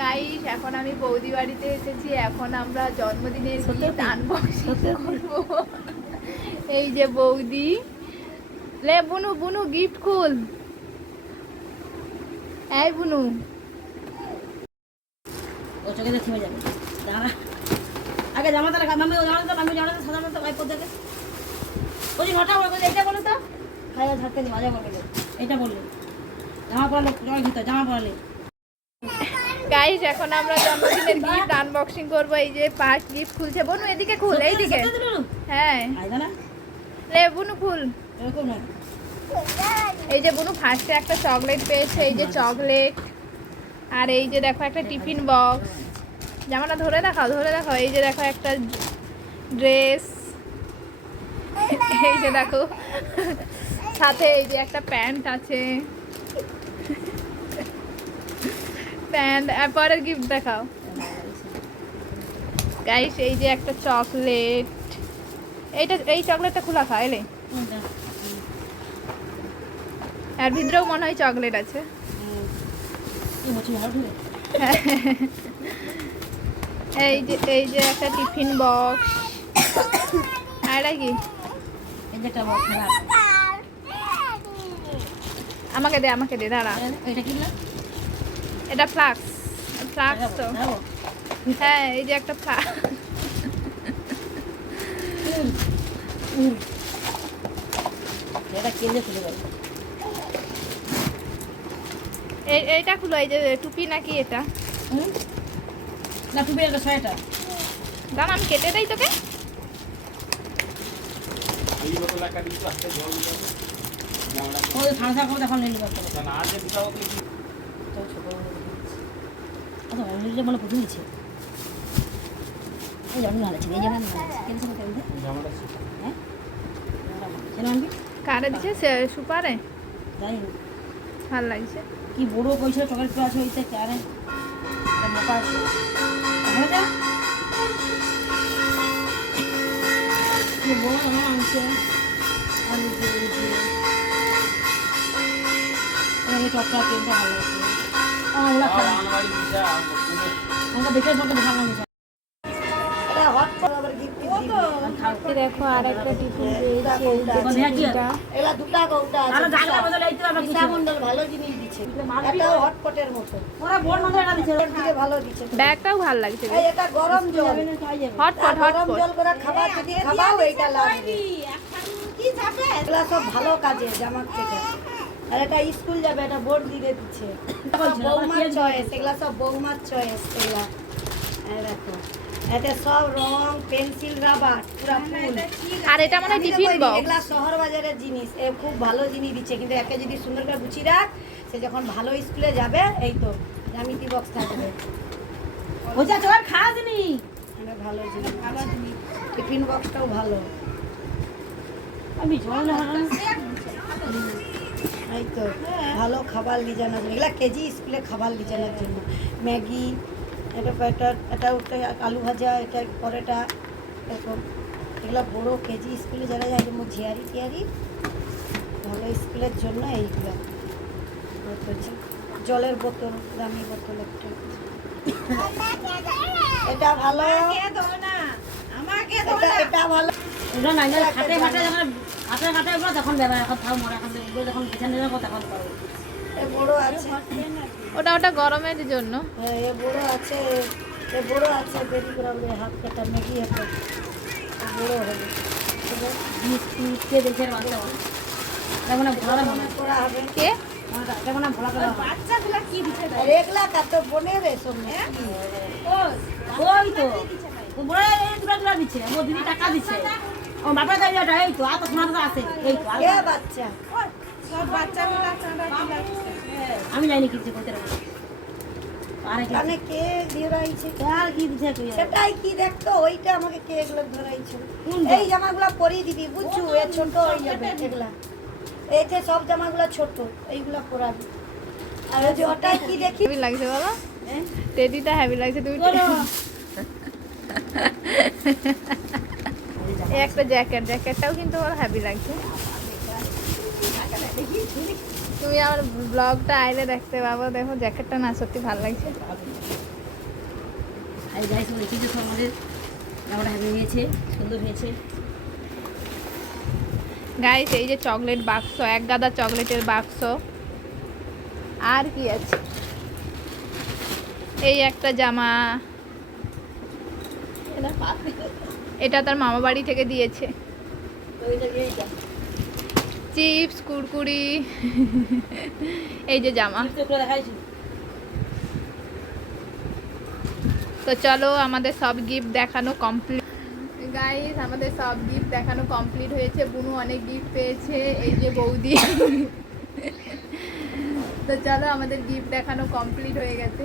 Guys এখন আমি বৌদি বাড়িতে এসেছি। এখন আমরা জন্মদিনের গিফট আনবক্সিং করব। এই যে বৌদি, লে বুনু বুনু গিফট খুল। এই বুনু ও চোখে থেমে যাবে। দাঁড়া আগে জামাটা লাগা, মামি ও জামাটা সাদা মতো গায়ে পড়ে থাকে। ওই যে নটা বলে এটা বলো তো, খাইয়া ঝাড়তে নি মজা করবে। এটা বললে জামা পরালে জল ভিতর জামা পরালে। গাইস এখন আমরা জন্মদিনের গিফট আনবক্সিং করব। এই যে ফার্স্ট গিফট খুলছে বুনু, এদিকে খুল, এইদিকে। হ্যাঁ আইদা না লে বুনু খুল। এরকম না, এই যে বুনু ফার্স্টে একটা চকলেট পেয়েছে, এই যে চকলেট। আর এই যে দেখো একটা টিফিন বক্স। জামাটা ধরে দেখাও, ধরে দেখাও। এই যে দেখো একটা ড্রেস। এই যে দেখো সাথে এই যে একটা প্যান্ট আছে, প্যান্ট। আর পরের গিফট দেখাও গাইস। এই যে একটা চকলেট। এইটা এই চকলেটটা খোলা খা এলে। আর ভিতরেও মনে হয় চকলেট আছে। এই যে একটা টিফিন বক্স। আর কি আমাকে দে দাঁড়া। এটা ফ্লাক্স তো। হ্যাঁ এই যে একটা ফ্লাক্স। এইটা খুলো। এই যে টুপি নাকি এটা? না টুপি এটা ছয়টা। দাঁড়া আমি কেটে দেই তোকে। ওই ফাঁসা করে তখন নিয়ে নিতে মনে পুজো দিচ্ছে। এই জন্য ভালো ছিল, এই জন্য কারে দিছে সুপারে? তাই ভালো লাগছে। কি বড় পয়সা চকলেট আছে ওইতে কারে মোটা আছে। বড় আমার আনছে আর চকলেট কিনতে ভালো লাগছে। আমরা দেখে ভালো লাগছে। দেখো আর একটা টিফিন ব্যাগটাও ভালো লাগছে। এটা গরম জল, হটপট গরম জল করে খাবার যদি খাবাও এইটা লাগবে। এগুলা সব ভালো কাজে জামার থেকে। আর এটা স্কুল যাবে, এটা বোর্ড দিয়ে দিচ্ছে। বৌমার চয়েস, এগুলা সব বৌমার চয়েস। এগুলা দেখো এতে সব রং, পেন্সিল, রাবার, পুরা ফুল। আর এটা মানে টিফিন বক্স। এগুলা শহর বাজারের জিনিস, এ খুব ভালো জিনিস দিচ্ছে। কিন্তু একে যদি সুন্দর করে গুছিয়ে রাখ, সে যখন ভালো স্কুলে যাবে এই তো জ্যামিতি বক্স থাকবে। ওটা তোর খাস নি, এটা ভালো জিনিস, ভালো জিনিস। টিফিন বক্সটাও ভালো। আমি জল না এই তো ভালো খাবার নিয়ে জানার জন্য। এগুলা কেজি স্কুলে খাবার নিয়ে জানার জন্য। ম্যাগি, এটা আলু ভাজা, এটা পরেটা, এরকম এগুলো বড় কেজি স্কুলে যারা যায়, যেমন ঝিয়ারি টিয়ারি, ভালো স্কুলের জন্য এইগুলো। জলের বোতল, দামি বোতল একটা, এটা ভালো, এটা ভালো। ওটা না খাটে খাটে যখন খাটে খাটে ওগুলো তখন ব্যবহার, এখন থাও মরা এখন যখন বিছানে যাবো তখন করো। এ বড় আছে, ওটা গরমের জন্য। হ্যাঁ এ বড় আছে, এ বড় আছে। দেরি করে হাত কাটা ম্যাগি একটা বড় হবে। কে দেখে বাচ্চা দেখো না ভোলা মনে করা হবে। কে দেখো না ভোলা করা বাচ্চাগুলা কি দিচ্ছে? রেগলা কাটো বোনের এসব ওই তো বড় এই দুটা দিচ্ছে, ও দিদি টাকা দিচ্ছে। ও বাবা দাই এটা এই তো আতো সোনা আছে এই তো। কে বাচ্চা? সব বাচ্চাগুলা আমি জানি কি দিতে কইতে রাখো। আরে কানে কে ধরাইছে? আর কি দিছে কই? সেটাই কি দেখতো, ওইটা আমাকে কে এগুলো ধরাইছে। এই জামাগুলা পরিয়ে দিবি বুঝছু, এ ছোট হয়ে যাবে এগুলা। এই যে সব জামাগুলা ছোট, এইগুলা পরাবি। আর যে ওটাই কি দেখি হেভি লাগছে বলো? টেডিটা হেভি লাগছে। তুমি এই একটা জ্যাকেটটাও কিন্তু আমার হেভি লাগছে। তুমি আমার ব্লগটা আইলে দেখতে পাবো। দেখো জ্যাকেটটা না সত্যি ভালো লাগছে। আর গাইস কিছু সব আমাদের জামাটা হাতে নিয়েছে, সুন্দর হয়েছে। গাইস এই যে চকলেট বাক্স, এক গাদা চকলেটের বাক্স। আর কি আছে, এই একটা জামা, এটা তার মামা বাড়ি থেকে দিয়েছে। চিপস, কুরকুরি, এই যে জামা। দেখাইছি। তো চলো আমাদের সব গিফট দেখানো কমপ্লিট। গাইস আমাদের সব গিফট দেখানো কমপ্লিট হয়েছে। বুনু অনেক গিফট পেয়েছে, এই যে বৌদি। তো চলো আমাদের গিফট দেখানো কমপ্লিট হয়ে গেছে।